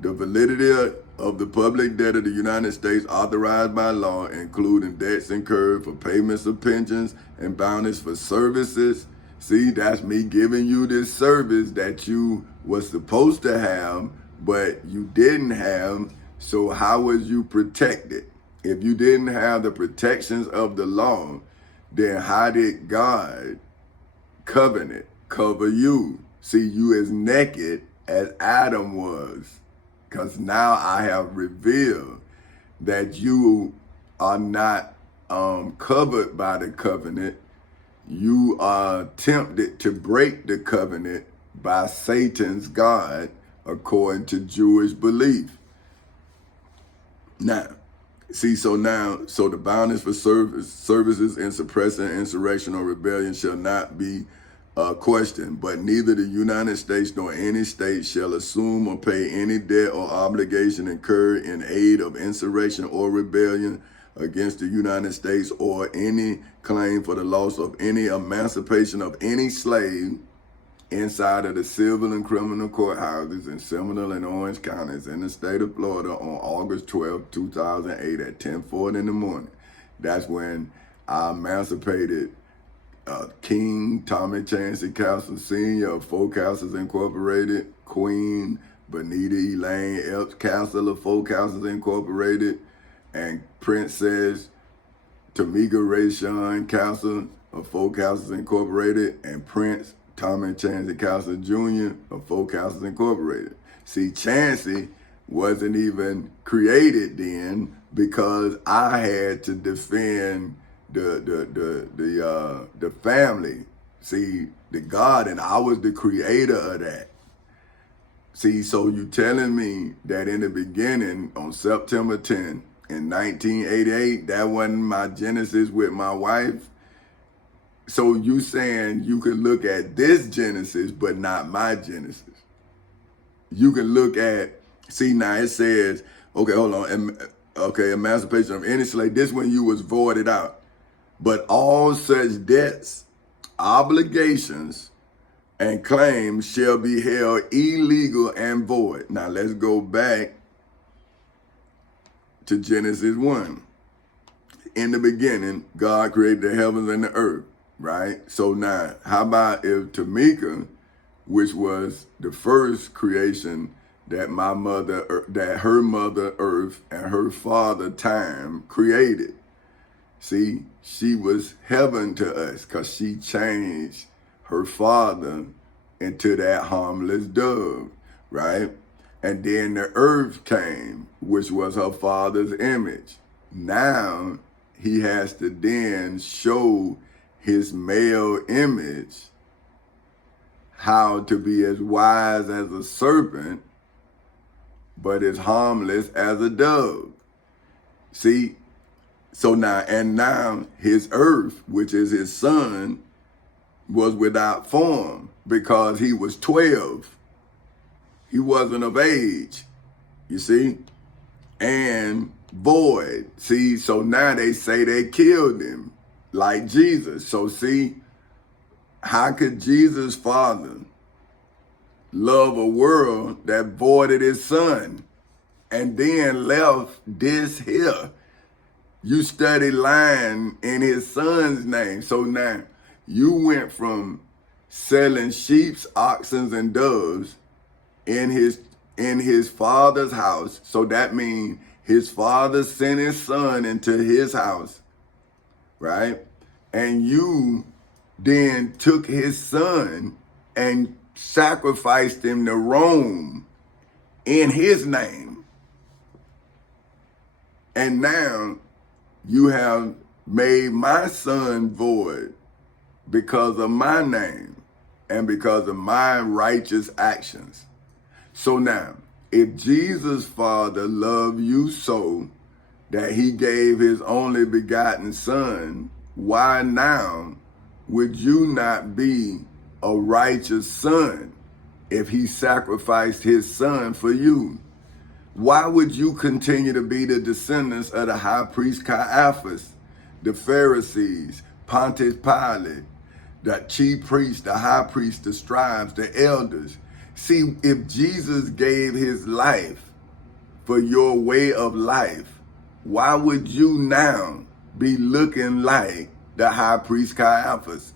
the validity of the public debt of the United States authorized by law, including debts incurred for payments of pensions and bounties for services. See, that's me giving you this service that you was supposed to have, but you didn't have. So how was you protected? If you didn't have the protections of the law, then how did God covenant cover you? See, you as naked as Adam was. Because now I have revealed that you are not covered by the covenant. You are tempted to break the covenant by Satan's God, according to Jewish belief. Now, see, so the boundaries for services in suppressing insurrection or rebellion shall not be questioned, but neither the United States nor any state shall assume or pay any debt or obligation incurred in aid of insurrection or rebellion against the United States, or any claim for the loss of any emancipation of any slave inside of the civil and criminal courthouses in Seminole and Orange counties in the state of Florida on August 12, 2008 at 10:40 in the morning. That's when I emancipated King Tommy Chancey Castle Sr. of Four Castles Incorporated, Queen Benita Elaine Epps Castle of Four Castles Incorporated, and Princess Tamika Rayshawn Castle of Four Castles Incorporated, and Prince Tommy Chancey Castle Jr. of Four Castles Incorporated. See, Chancey wasn't even created then because I had to defend the family. See, the God, and I was the creator of that. See, so you telling me that in the beginning, on September 10th, in 1988, that wasn't my Genesis with my wife? So you saying you can look at this Genesis, but not my Genesis? You can look at, see, now it says, okay, hold on, okay, emancipation of any slave, this when you was voided out. But all such debts, obligations, and claims shall be held illegal and void. Now let's go back to Genesis 1. In the beginning, God created the heavens and the earth, right? So now, how about if Tamika, which was the first creation that her mother Earth and her father Time created? See, she was heaven to us because she changed her father into that harmless dove, right? And then the earth came, which was her father's image. Now he has to then show his male image how to be as wise as a serpent, but as harmless as a dove. See, so now his earth, which is his son, was without form because he was 12. He wasn't of age, you see, and void. See, so now they say they killed him like Jesus. So see, how could Jesus' father love a world that voided his son and then left this here? You study lying in his son's name. So now you went from selling sheep, oxen, and doves in his father's house. So that means his father sent his son into his house, right? And you then took his son and sacrificed him to Rome in his name. And now you have made my son void because of my name and because of my righteous actions. So now, if Jesus' Father loved you so that he gave his only begotten son, why now would you not be a righteous son if he sacrificed his son for you? Why would you continue to be the descendants of the high priest Caiaphas, the Pharisees, Pontius Pilate, the chief priest, the high priest, the scribes, the elders? See, if Jesus gave his life for your way of life, why would you now be looking like the high priest Caiaphas?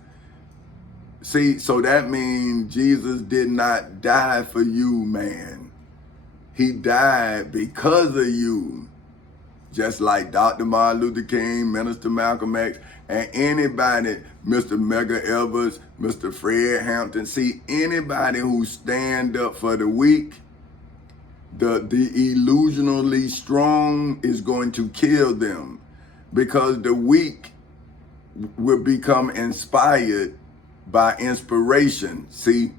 See, so that means Jesus did not die for you, man. He died because of you. Just like Dr. Martin Luther King, Minister Malcolm X, and anybody, Mr. Medgar Evers, Mr. Fred Hampton. See, anybody who stand up for the weak, the illusionally strong is going to kill them, because the weak will become inspired by inspiration. See,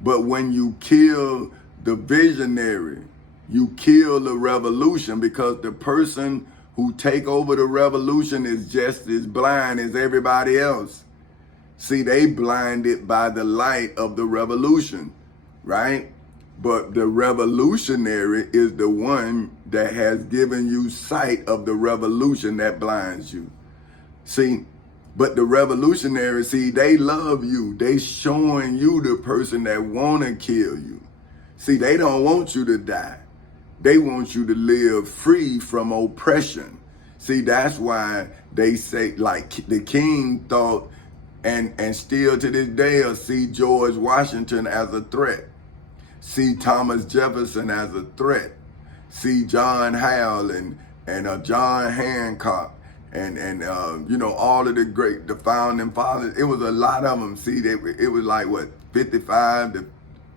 but when you kill the visionary, you kill the revolution, because the person who take over the revolution is just as blind as everybody else. See, they blinded by the light of the revolution, right? But the revolutionary is the one that has given you sight of the revolution that blinds you. See, but the revolutionary, see, they love you. They showing you the person that want to kill you. See, they don't want you to die. They want you to live free from oppression. See, that's why they say, like the king thought, and still to this day, see George Washington as a threat. See Thomas Jefferson as a threat. See John Howell and John Hancock and you know, all of the founding fathers. It was a lot of them. See, it was like what, 55 to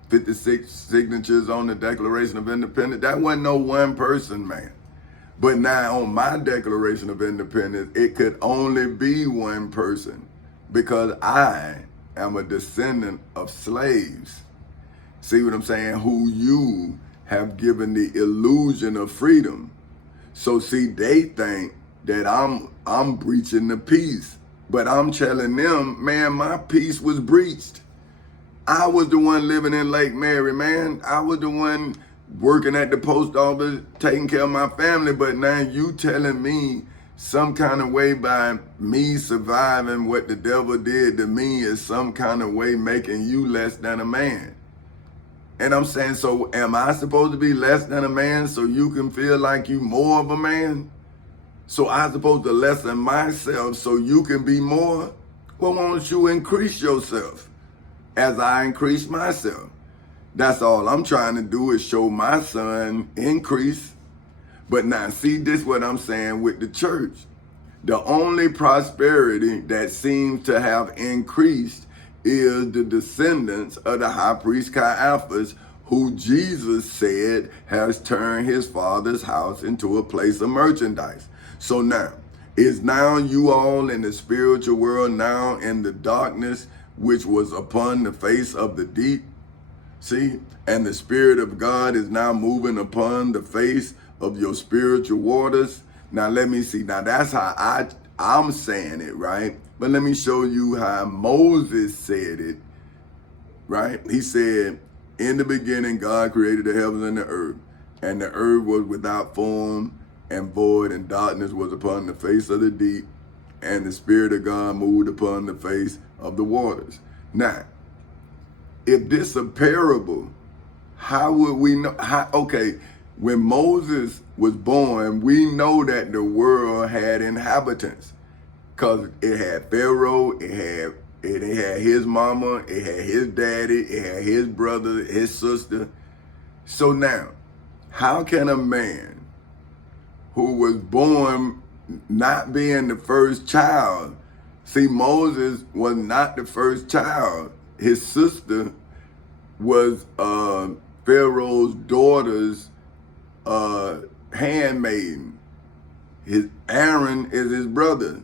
56 signatures on the Declaration of Independence. That wasn't no one person, man. But now on my Declaration of Independence, it could only be one person, because I am a descendant of slaves. See what I'm saying? Who you have given the illusion of freedom. So see, they think that I'm breaching the peace, but I'm telling them, man, my peace was breached. I was the one living in Lake Mary, man. I was the one working at the post office, taking care of my family. But now you telling me some kind of way by me surviving what the devil did to me is some kind of way making you less than a man. And I'm saying, so am I supposed to be less than a man so you can feel like you more of a man? So I'm supposed to lessen myself so you can be more? Well, why don't you increase yourself as I increase myself? That's all I'm trying to do is show my son increase. But now, see, this is what I'm saying with the church. The only prosperity that seems to have increased is the descendants of the high priest Caiaphas, who Jesus said has turned his father's house into a place of merchandise. So now, is now you all in the spiritual world, now in the darkness which was upon the face of the deep? See, and the Spirit of God is now moving upon the face of your spiritual waters. Now let me see. Now that's how I'm saying it, right? But let me show you how Moses said it, right? He said, in the beginning, God created the heavens and the earth was without form and void, and darkness was upon the face of the deep, and the Spirit of God moved upon the face of the waters. Now, if this a parable, how would we know? Okay, when Moses was born, we know that the world had inhabitants, because it had Pharaoh, it had his mama, it had his daddy, it had his brother, his sister. So now, how can a man who was born not being the first child, see, Moses was not the first child. His sister was Pharaoh's daughter's handmaiden. Aaron is his brother.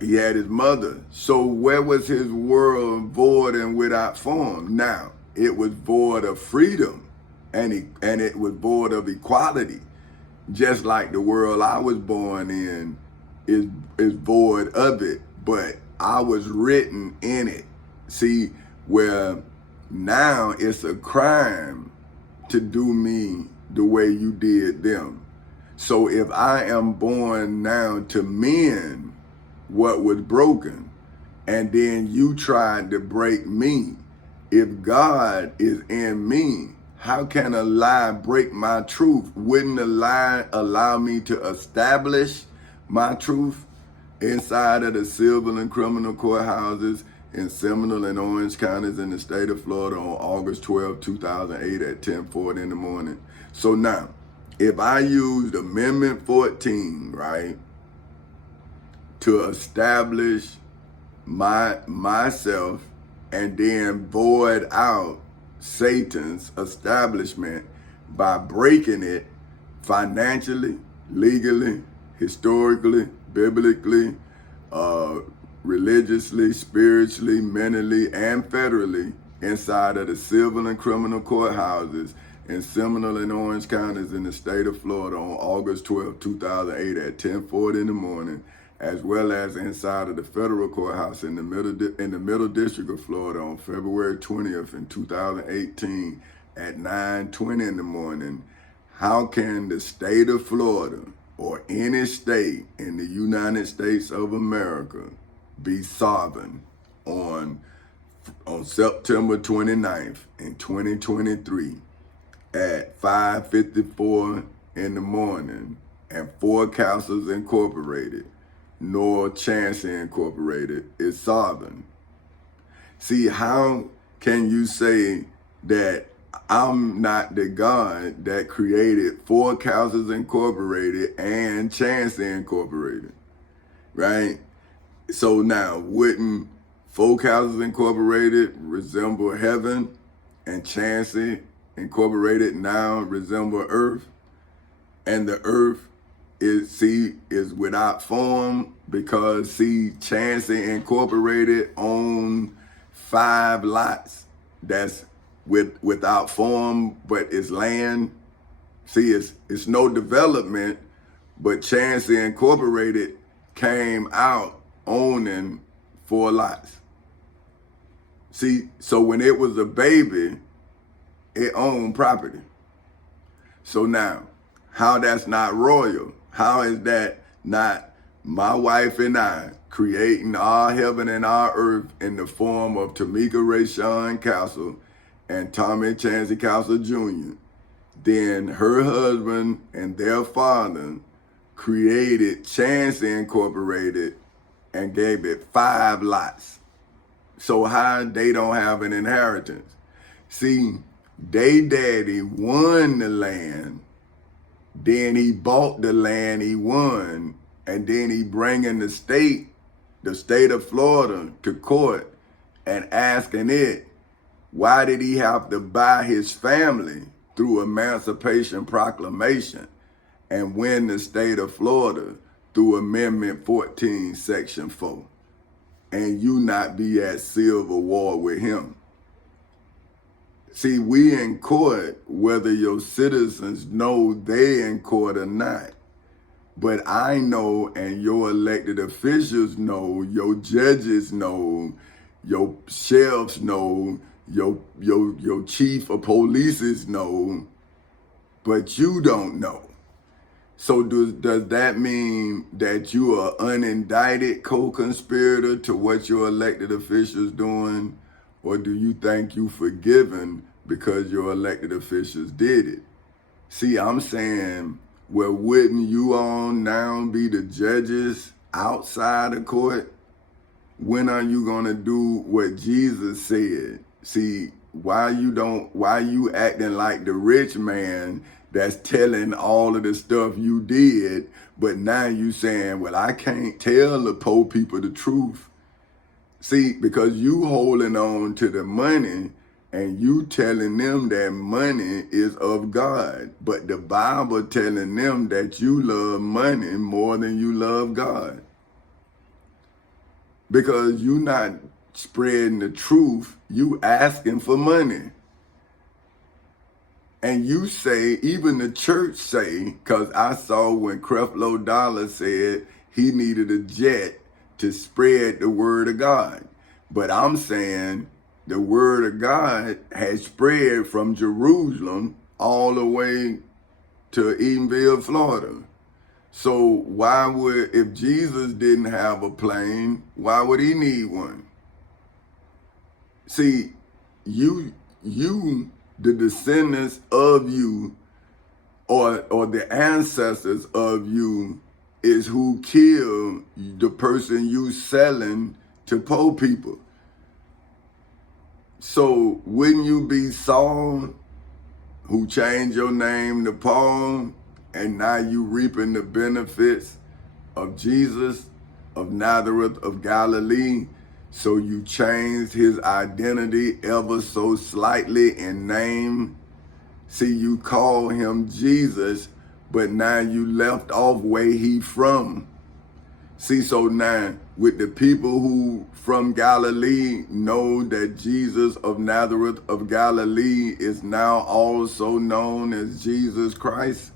He had his mother. So where was his world void and without form? Now, it was void of freedom, and it was void of equality. Just like the world I was born in is void of it, but I was written in it. See, where now it's a crime to do me the way you did them. So if I am born now to mend what was broken, and then you tried to break me, if God is in me, how can a lie break my truth? Wouldn't a lie allow me to establish my truth inside of the civil and criminal courthouses in Seminole and Orange counties in the state of Florida on August 12, 2008 at 10:40 in the morning? So now, if I used Amendment 14, right, to establish myself and then void out Satan's establishment by breaking it financially, legally, historically, biblically, religiously, spiritually, mentally, and federally inside of the civil and criminal courthouses in Seminole and Orange counties in the state of Florida on August 12, 2008 at 10:40 in the morning, as well as inside of the federal courthouse in the Middle District of Florida on February 20th in 2018 at 9:20 in the morning. How can the state of Florida or any state in the United States of America be sovereign on September 29th in 2023 at 5:54 in the morning and Four Castles Incorporated, nor Chancey Incorporated is sovereign? See, how can you say that I'm not the God that created Four Castles Incorporated and Chancey Incorporated, right? So now, wouldn't Four Castles Incorporated resemble heaven and Chancey Incorporated now resemble earth? And the earth is without form because, see, Chancey Incorporated own 5 lots that's without form, but it's land. See, it's no development, but Chancey Incorporated came out owning 4 lots. See, so when it was a baby, it owned property. So now, how that's not royal? How is that not my wife and I creating our heaven and our earth in the form of Tamika Rayshawn Castle and Tommy Chancey Council Jr., then her husband and their father created Chancey Incorporated and gave it 5 lots. So how they don't have an inheritance? See, they daddy won the land, then he bought the land he won, and then he bringing the state of Florida, to court and asking it, why did he have to buy his family through Emancipation Proclamation and win the state of Florida through Amendment 14, Section 4, and you not be at civil war with him? See, we in court, whether your citizens know they in court or not. But I know, and your elected officials know, your judges know, your sheriffs know, your chief of police know, but you don't know. So does that mean that you are unindicted co-conspirator to what your elected officials doing? Or do you think you forgiven because your elected officials did it? See, I'm saying, well, wouldn't you all now be the judges outside of court? When are you gonna do what Jesus said? See, why you acting like the rich man that's telling all of the stuff you did, but now you saying, well, I can't tell the poor people the truth. See, because you holding on to the money and you telling them that money is of God, but the Bible telling them that you love money more than you love God. Because you not spreading the truth, you asking for money. And you say, even the church say, because I saw when Creflo Dollar said he needed a jet to spread the word of God. But I'm saying the word of God has spread from Jerusalem all the way to Edenville, Florida. So why would, if Jesus didn't have a plane, why would he need one? See, you, the descendants of you, or the ancestors of you, is who killed the person you selling to poor people. So wouldn't you be Saul, who changed your name to Paul, and now you reaping the benefits of Jesus of Nazareth of Galilee? So you changed his identity ever so slightly in name. See, you call him Jesus, but now you left off where he from. See, so now with the people who from Galilee know that Jesus of Nazareth of Galilee is now also known as Jesus Christ,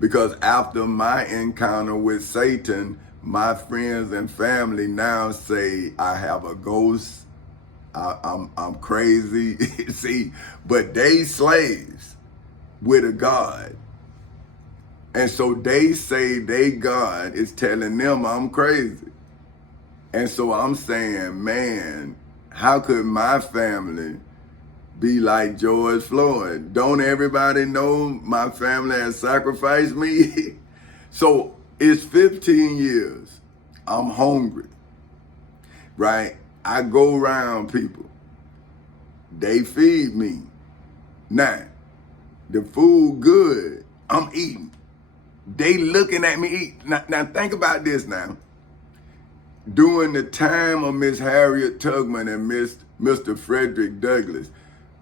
because after my encounter with Satan, my friends and family now say I have a ghost, I'm crazy. See, but they slaves with a God. And so they say they God is telling them I'm crazy. And so I'm saying, man, how could my family be like George Floyd? Don't everybody know my family has sacrificed me? So it's 15 years. I'm hungry, right? I go around people. They feed me. Now, the food good, I'm eating. They looking at me eat. Now think about this now. During the time of Miss Harriet Tubman and Mr. Frederick Douglass,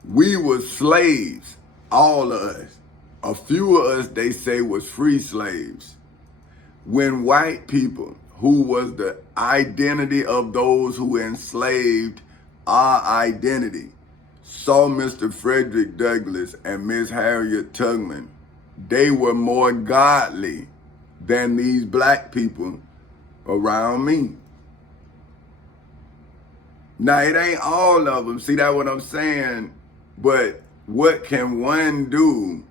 we were slaves, all of us. A few of us, they say, was free slaves. When white people, who was the identity of those who enslaved our identity, saw Mr. Frederick Douglass and Miss Harriet Tubman, they were more godly than these black people around me. Now, it ain't all of them. See that what I'm saying? But what can one do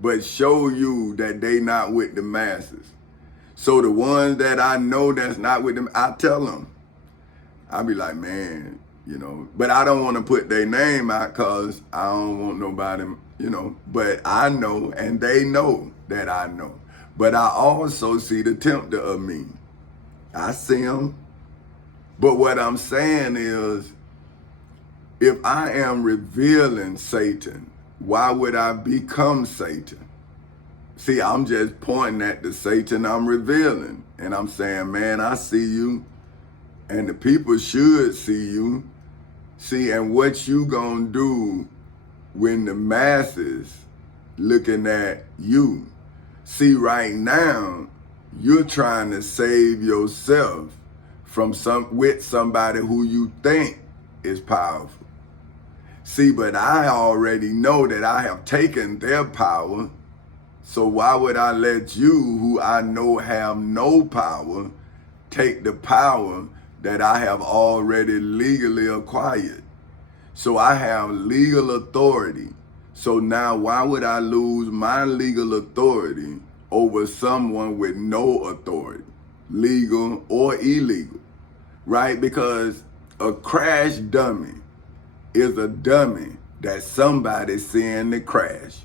but show you that they not with the masses? So the ones that I know that's not with them, I tell them. I be like, man, you know. But I don't want to put their name out because I don't want nobody, you know. But I know, and they know that I know. But I also see the tempter of me. I see him. But what I'm saying is, if I am revealing Satan, why would I become Satan? See, I'm just pointing at the Satan I'm revealing. And I'm saying, man, I see you. And the people should see you. See, and what you gonna do when the masses looking at you? See, right now, you're trying to save yourself from with somebody who you think is powerful. See, but I already know that I have taken their power. So why would I let you, who I know have no power, take the power that I have already legally acquired? So I have legal authority. So now why would I lose my legal authority over someone with no authority, legal or illegal, right? Because a crash dummy is a dummy that somebody's seeing to crash.